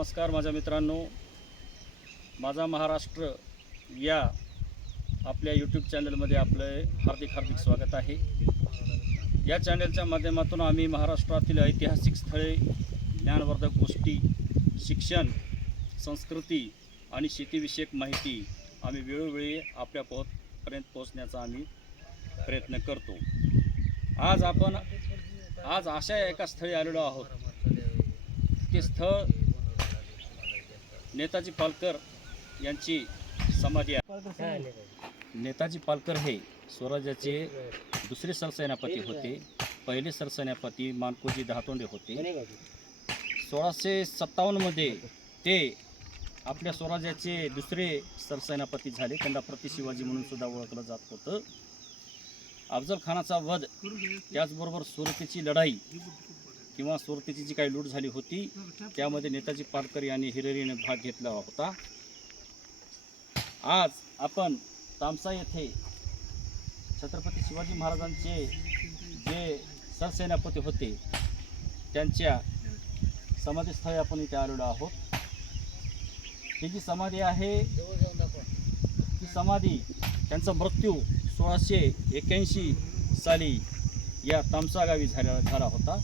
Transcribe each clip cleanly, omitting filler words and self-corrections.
नमस्कार माझ्या मित्रांनो, माझा महाराष्ट्र या आपल्या यूट्यूब चॅनलमध्ये आपले हार्दिक स्वागत आहे। या चॅनलच्या माध्यमातून आम्ही महाराष्ट्रातील ऐतिहासिक स्थळे, ज्ञानवर्धक गोष्टी, शिक्षण, संस्कृती आणि शेतीविषयक माहिती आम्ही वेळोवेळी आपल्यापर्यंत पोहोचण्याचा आम्ही प्रयत्न करतो। आज अशा एका स्थळी आलेलो आहोत। ते स्थळ नेताजी पालकर यांची समाधी आहे। नेताजी पालकर हे स्वराज्याचे दुसरे सरसेनापती होते। पहिले सरसेनापती मानकोजी दहातोंडे होते। 1657 मध्ये ते आपल्या स्वराज्याचे दुसरे सरसेनापती झाले। त्यांना प्रति शिवाजी म्हणून सुद्धा ओळखलं जात होतं। अफजल खानाचा वध, त्याचबरोबर सुरतेची लढाई किंवा सुरतेची जी काही लूट झाली होती त्यामध्ये नेताजी पालकर यांनी हिरिरीने भाग घेतला होता। आज आपण तामसा येथे छत्रपती शिवाजी महाराजांचे जे सरसेनापती होते त्यांच्या समाधीस्थळी आपण इथे आलेलो आहोत। ही जी समाधी आहे ती समाधी, त्यांचा मृत्यू 1681 साली या तामसा गावी झाला होता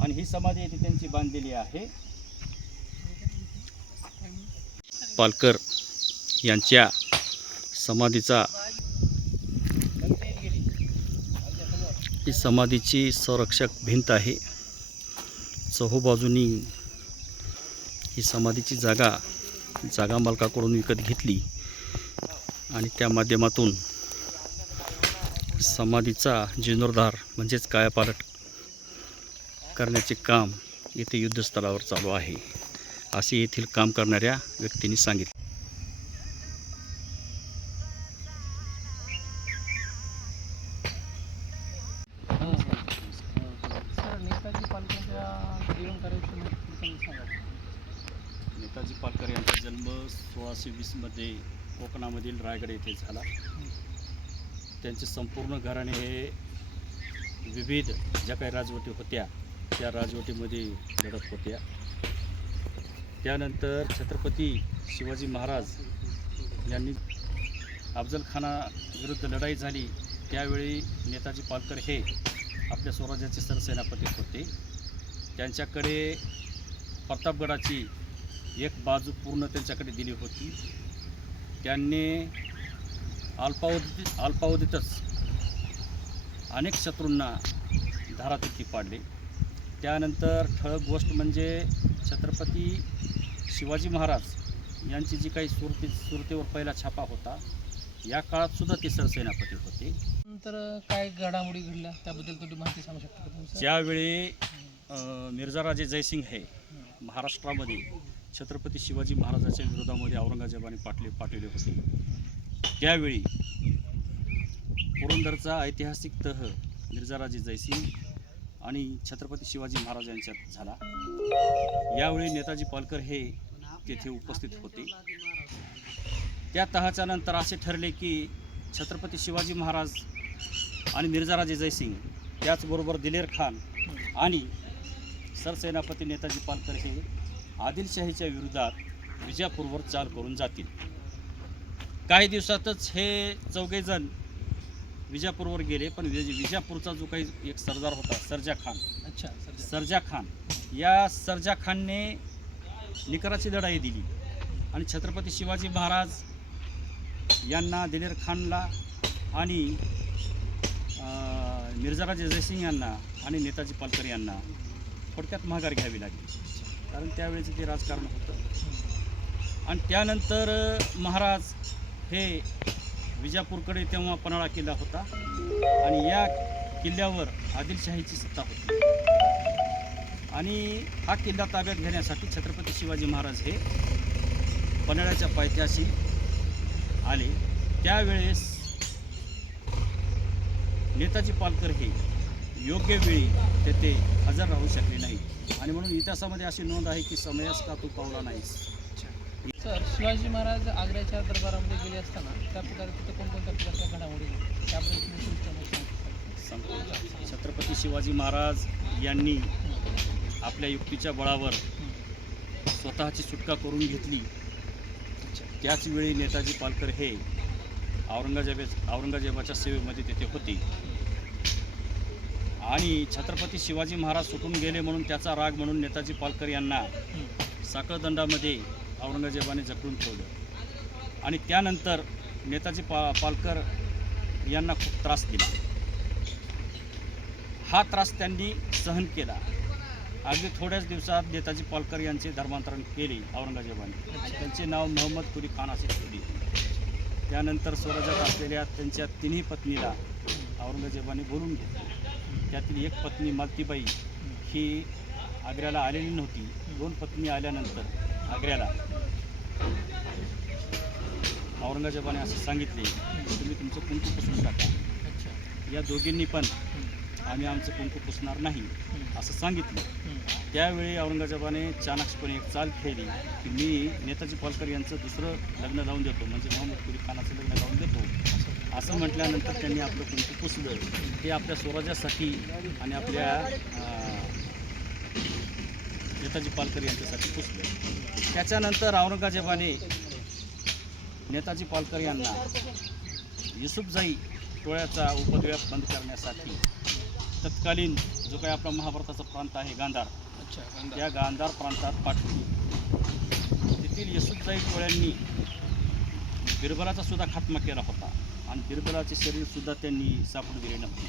आणि ही समाधी इथे त्यांची बांधलेली आहे। पालकर यांच्या समाधीचा ही समाधीची संरक्षक भिंत आहे। चहूबाजूनी ही समाधीची जागा मालकाकडून विकत घेतली आणि त्या माध्यमातून समाधीचा जीर्णोद्धार म्हणजेच कायापालट करण्याचे काम येथे युद्धस्थळावर चालू आहे, असे येथील काम करणाऱ्या व्यक्तींनी सांगितले। नेताजी पालकर यांचा जन्म 1620 मध्ये कोकणामधील रायगड येथे झाला। त्यांचे संपूर्ण घराणे हे विविध ज्या काही राजवटी होत्या त्या राजवटीमध्ये लढत होत्या। त्यानंतर छत्रपती शिवाजी महाराज यांनी अफजल खानाविरुद्ध लढाई झाली त्यावेळी नेताजी पालकर हे आपल्या स्वराज्याचे सरसेनापती होते। त्यांच्याकडे प्रतापगडाची एक बाजू पूर्ण त्यांच्याकडे दिली होती। त्यांनी अल्पावधीतच अनेक शत्रूंना धारातीर्थी पाडले। त्यानंतर ठळक गोष्ट म्हणजे छत्रपती शिवाजी महाराज यांची जी काही सुरतेवर पहिला छापा होता या काळात सुद्धा ते सरसेनापती होते। नंतर काय घडामोडी घडल्या त्याबद्दल तुम्ही माहिती सांगू शकता का? ज्यावेळी मिर्झाराजे जयसिंग हे महाराष्ट्रामध्ये छत्रपती शिवाजी महाराजांच्या विरोधामध्ये औरंगजेबाने पाठवले होते त्यावेळी पुरंदरचा ऐतिहासिक तह मिर्झाराजे जयसिंग आणि छत्रपती शिवाजी महाराज यांच्यात झाला। यावेळी नेताजी पालकर हे तेथे उपस्थित होते। त्या तहाच्या नंतर असे ठरले की छत्रपती शिवाजी महाराज आणि मिर्झाराजे जयसिंग त्याचबरोबर दिलेर खान आणि सरसेनापती नेताजी पालकर हे आदिलशाहीच्या विरोधात विजापूरवर चाल करून जातील। काही दिवसातच हे चौघेजण विजापूरवर गेले, पण विजापूरचा जो काही एक सरदार होता सर्जा खान, या सर्जा खानने निकराची लढाई दिली आणि छत्रपती शिवाजी महाराज यांना, दिलेर खानला आणि मिर्झाराजे जयसिंग यांना आणि नेताजी पालकर यांना थोडक्यात माघार घ्यावी लागली, कारण त्यावेळेचं ते राजकारण होतं। आणि त्यानंतर महाराज हे विजापूरकडे तेव्हा पन्हाळा किल्ला होता आणि या किल्ल्यावर आदिलशाहीची सत्ता होती आणि हा किल्ला ताब्यात घेण्यासाठी छत्रपती शिवाजी महाराज हे पन्हाळ्याच्या पायथ्याशी आले। त्यावेळेस नेताजी पालकर हे योग्य वेळी तेथे हजर राहू शकले नाही आणि म्हणून इतिहासामध्ये अशी नोंद आहे की समयस का तू पावला नाहीस। सर, शिवाजी महाराज आग्र्याच्या दरबारामध्ये गेले असताना त्या प्रकारे तिथे कोणकोणत्या प्रकारच्या घडामोडी त्याबद्दल सांगतो। छत्रपती शिवाजी महाराज यांनी आपल्या युक्तीच्या बळावर स्वतःची सुटका करून घेतली. अच्छा. त्याच वेळी नेताजी पालकर हे औरंगजेबाच्या सेवेमध्ये तेथे होते आणि छत्रपती शिवाजी महाराज सुटून गेले म्हणून त्याचा राग म्हणून नेताजी पालकर यांना साखळदंडामध्ये औरंगजेबाने जखडून ठेवलं आणि त्यानंतर नेताजी पालकर यांना खूप त्रास दिला. हा त्रास त्यांनी सहन केला. अगदी थोड्याच दिवसात नेताजी पालकर यांचे धर्मांतरण केले औरंगजेबाने. त्यांचे नाव मोहम्मद कुली खान असे ठेवले. त्यानंतर स्वराज्यात असलेल्या त्यांच्या तिन्ही पत्नीला औरंगजेबाने बोलून घेतले. त्यातील एक पत्नी मालतीबाई ही आग्र्याला आलेली नव्हती. 2 पत्नी आल्यानंतर आग्र्याला औरंगजेबाने असे सांगितले की तुम्ही तुमचं कुंकू पुसून टाका. अच्छा. या दोघींनी पण आम्ही आमचं कुंकू पुसणार नाही असं सांगितलं. त्यावेळी औरंगजेबाने चाणक्यपणे एक चाल खेळली की मी नेताजी पालकर यांचं दुसरं लग्न लावून देतो, म्हणजे मोहम्मद कुली खानाचं लग्न लावून देतो असं म्हटल्यानंतर त्यांनी आपलं कुंकू पुसलं. ते आपल्या स्वराज्यासाठी आणि आपल्या नेताजी पालकर यांच्यासाठी पुसलं. त्याच्यानंतर औरंगजेबाने नेताजी पालकर यांना युसुफजाई टोळ्याचा उपद्व्याप बंद करण्यासाठी तत्कालीन जो काही आपला महाभारताचा प्रांत आहे गांधार, अच्छा. त्या गांधार प्रांतात पाठवली. तेथील युसुफजाई टोळ्यांनी बिरबलाचा सुद्धा खात्मा केला होता आणि बिरबलाचे शरीरसुद्धा त्यांनी सापडू दिले नव्हते.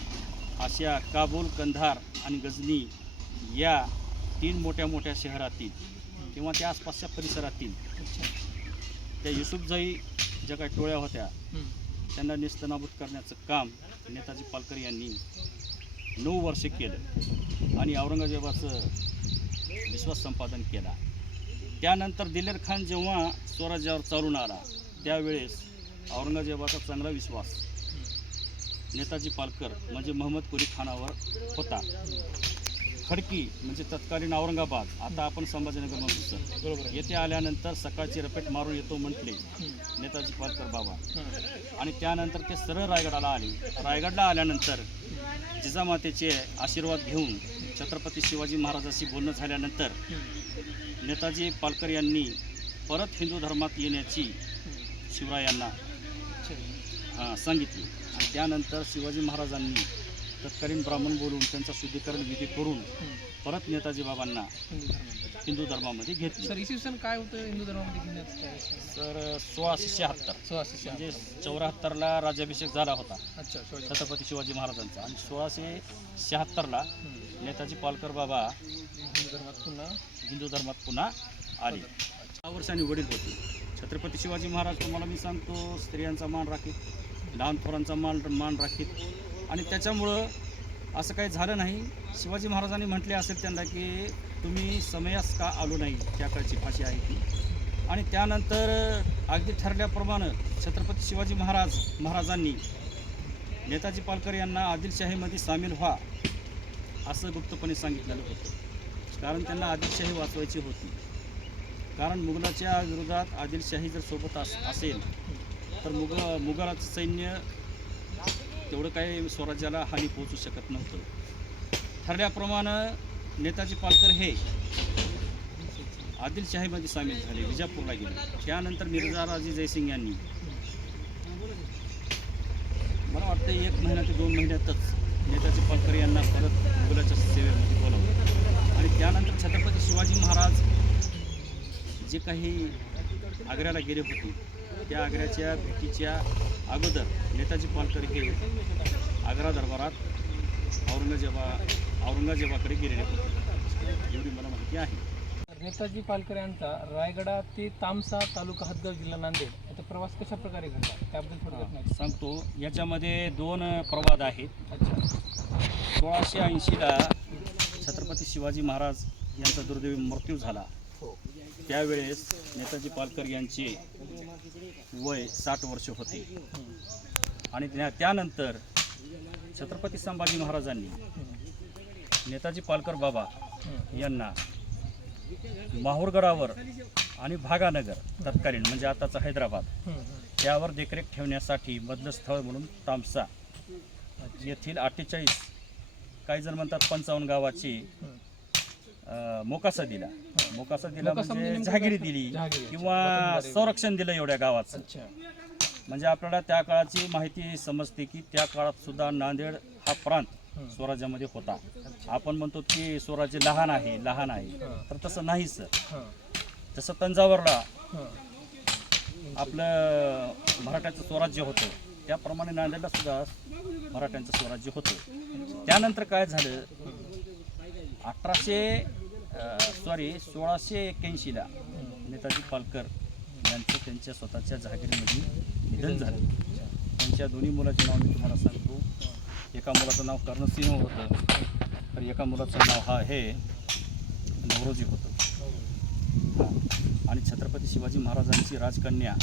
अशा काबूल, कंधार आणि गजनी या 3 मोठ्या शहरातील किंवा त्या आसपासच्या परिसरातील त्या युसुफजाई ज्या काही टोळ्या होत्या त्यांना नेस्तनाबूत करण्याचं काम नेताजी पालकर यांनी 9 वर्षे केलं आणि औरंगजेबाचं विश्वास संपादन केला. त्यानंतर दिलेर खान जेव्हा स्वराज्यावर चालून आला त्यावेळेस औरंगजेबाचा चांगला विश्वास नेताजी पालकर म्हणजे मोहम्मद कुली खानावर होता. खडकी म्हणजे तत्कालीन औरंगाबाद, आता आपण संभाजीनगरमध्ये दिसत बरोबर. येथे आल्यानंतर सकाळची रपेट मारून येतो म्हटले नेताजी पालकर बाबा आणि त्यानंतर ते सरळ रायगडाला आले. रायगडला आल्यानंतर जिजामातेचे आशीर्वाद घेऊन छत्रपती शिवाजी महाराजांशी बोलणं झाल्यानंतर नेताजी पालकर यांनी परत हिंदू धर्मात येण्याची शिवरायांना सांगितली आणि त्यानंतर शिवाजी महाराजांनी तत्कालीन ब्राह्मण बोलून त्यांचा शुद्धीकरण विधी करून परत नेताजी बाबांना हिंदू धर्मामध्ये घेतले. सर इसवी सन काय होतं हिंदू धर्मामध्ये घेण्याचं त्यावेळेस? तर 1676 म्हणजे 74ला राज्याभिषेक झाला होता अच्छा. छत्रपती शिवाजी महाराजांचा आणि 1676ला नेताजी पालकर बाबा हिंदू धर्मात पुन्हा आले. 6 वर्षांनी वडील होते. छत्रपती शिवाजी महाराज तुम्हाला मी सांगतो स्त्रियांचा मान राखीत, लहान थोरांचा मान राखीत आणि त्याच्यामुळं असं काही झालं नाही. शिवाजी महाराजांनी म्हटले असेल त्यांना की तुम्ही समयास का आलो नाही, त्या काळची भाषा आहे ती. आणि त्यानंतर अगदी ठरल्याप्रमाणे छत्रपती शिवाजी महाराजांनी नेताजी पालकर यांना आदिलशाहीमध्ये सामील व्हा असं गुप्तपणे सांगितलेलं होतं. कारण त्यांना आदिलशाही वाचवायची होती. कारण मुघलाच्या विरोधात आदिलशाही जर सोबत असेल तर मुघलाचं सैन्य तेवढं काही स्वराज्याला हानी पोहोचू शकत नव्हतं. ठरल्याप्रमाणे नेताजी पालकर हे आदिलशाहीमध्ये सामील झाले, विजापूरला गेले. त्यानंतर मिर्झा राजे जयसिंग यांनी मला वाटतं 1 महिना ते 2 महिन्यातच नेताजी पालकर यांना परत मुघलाच्या सेवेमध्ये बोलावलं आणि त्यानंतर छत्रपती शिवाजी महाराज जे काही आग्र्याला गेले होते त्या आग्र्याच्या भेटीच्या अगोदर नेताजी पालकर हे आग्रा दरबारात औरंगजेबाकडे गेलेले होते, एवढी मला माहिती आहे. नेताजी पालकर यांचा रायगडा ते तामसा तालुका हदगाव जिल्हा नांदेड याचा प्रवास कशा प्रकारे घडला त्याबद्दल थोडक्यात माहिती सांगतो. याच्यामध्ये 2 प्रवाद आहेत. अच्छा. 1680ला छत्रपती शिवाजी महाराज यांचा दुर्दैवी मृत्यू झाला. त्यावेळेस नेताजी पालकर यांचे वय 60 वर्ष होते आणि त्यानंतर छत्रपती संभाजी महाराजांनी नेताजी पालकर बाबा यांना माहूरगडावर आणि भागानगर तत्कालीन म्हणजे आताचा हैदराबाद त्यावर देखरेख ठेवण्यासाठी मधलं स्थळ म्हणून तामसा येथील 48 काही जण म्हणतात 55 गावाची मोकासा दिला. मोकासा दिला मोकासा म्हणजे म्हणजे नेमकं जहागिरी काय? दिली जहागिरी, अच्छा. किंवा वतनदारी. संरक्षण दिलं एवढ्या गावाचं. अच्छा. म्हणजे आपल्याला त्या काळाची माहिती समजते की त्या काळात सुद्धा नांदेड हा प्रांत स्वराज्यामध्ये होता. आपण म्हणतो की स्वराज्य लहान आहे तर तसं नाही सर. हां. जसं तंजावरला हां. आपलं मराठ्याचं स्वराज्य होतं त्याप्रमाणे नांदेडला सुद्धा मराठ्यांचं स्वराज्य होतं. त्यानंतर काय झालं 1681ला नेताजी पालकर यांचं त्यांच्या स्वतःच्या जहागिरीमध्ये निधन झालं. त्यांच्या दोन्ही मुलाचे नाव मी तुम्हाला सांगतो. एका मुलाचं नाव कर्णसिंह होतं तर एका मुलाचं नाव आहे नवरोजी होतं. आणि छत्रपती शिवाजी महाराजांची राजकन्या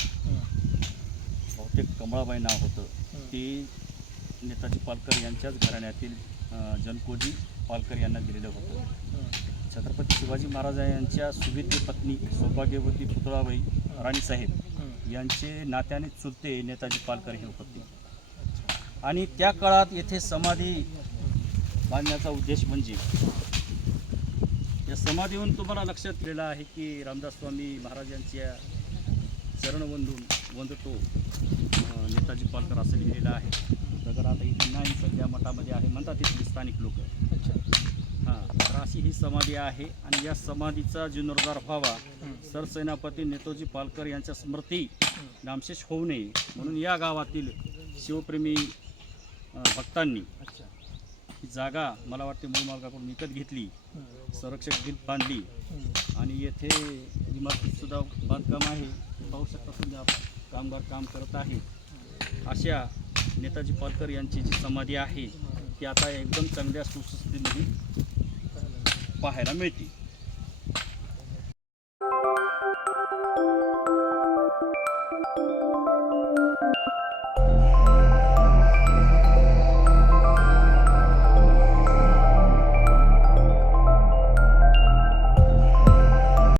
बहुतेक कमळाबाई नाव होतं. ती नेताजी पालकर यांच्याच घराण्यातील जनकोजी पालकर यांना दिलेलं होतं. छत्रपती शिवाजी महाराज यांच्या सुविद्य पत्नी सौभाग्यवती पुतळाबाई राणीसाहेब यांचे नात्याने चुलते नेताजी पालकर हे होते. आणि त्या काळात येथे समाधी बांधण्याचा उद्देश म्हणजे या समाधीहून तुम्हाला लक्षात दिलेलं आहे की रामदास स्वामी महाराज यांच्या चरण वंदतो नेताजी पालकर असं लिहिलेलं आहे. दगड आता इथे नाही सध्या मठामध्ये आहे म्हणतात तिथले स्थानिक लोक. हां, तर अशी ही समाधी आहे आणि या समाधीचा जीर्णोद्धार व्हावा सरसेनापती नेताजी पालकर यांच्या स्मृती नामशेष होऊ नये म्हणून या गावातील शिवप्रेमी भक्तांनी ही जागा मला वाटते मूळ मालकाकडून विकत घेतली, संरक्षक भिंत बांधली आणि येथे इमारतीसुद्धा बांधकाम आहे. पाहू शकता सुद्धा कामगार काम करत आहे. अशा नेताजी पालकर यांची जी समाधी आहे ती आता एकदम चांगल्या सुस्थितीमध्ये पाहायला मिळते.